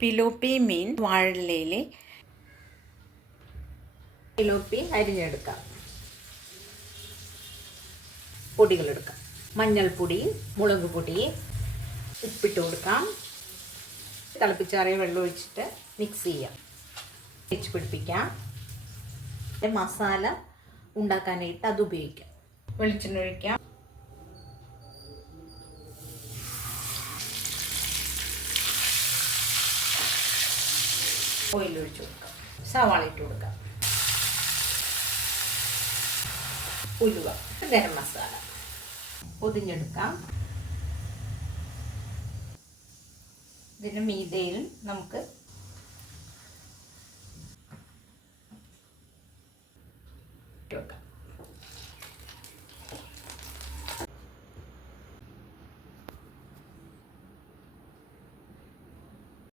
പിലോപ്പി മീൻ വാഴയിലയിൽ പിലോപ്പി അരിഞ്ഞെടുക്കാം. പൊടികളെടുക്കാം. മഞ്ഞൾപ്പൊടി, മുളക് പൊടി, ഉപ്പിട്ട് കൊടുക്കാം. തിളപ്പിച്ചാറിയ വെള്ളം ഒഴിച്ചിട്ട് മിക്സ് ചെയ്യാം. വെച്ച് പിടിപ്പിക്കാം. മസാല ഉണ്ടാക്കാനായിട്ട് അത് ഉപയോഗിക്കാം. വെളിച്ചെണ്ണ ഒഴിക്കാം. ഓയിൽ ഒഴിച്ച് കൊടുക്കാം. സവാള ഇട്ട് കൊടുക്കാം. ഉലുവ, ഗരം മസാല പൊതിഞ്ഞെടുക്കാം. ഇതിന് മീതയിൽ നമുക്ക്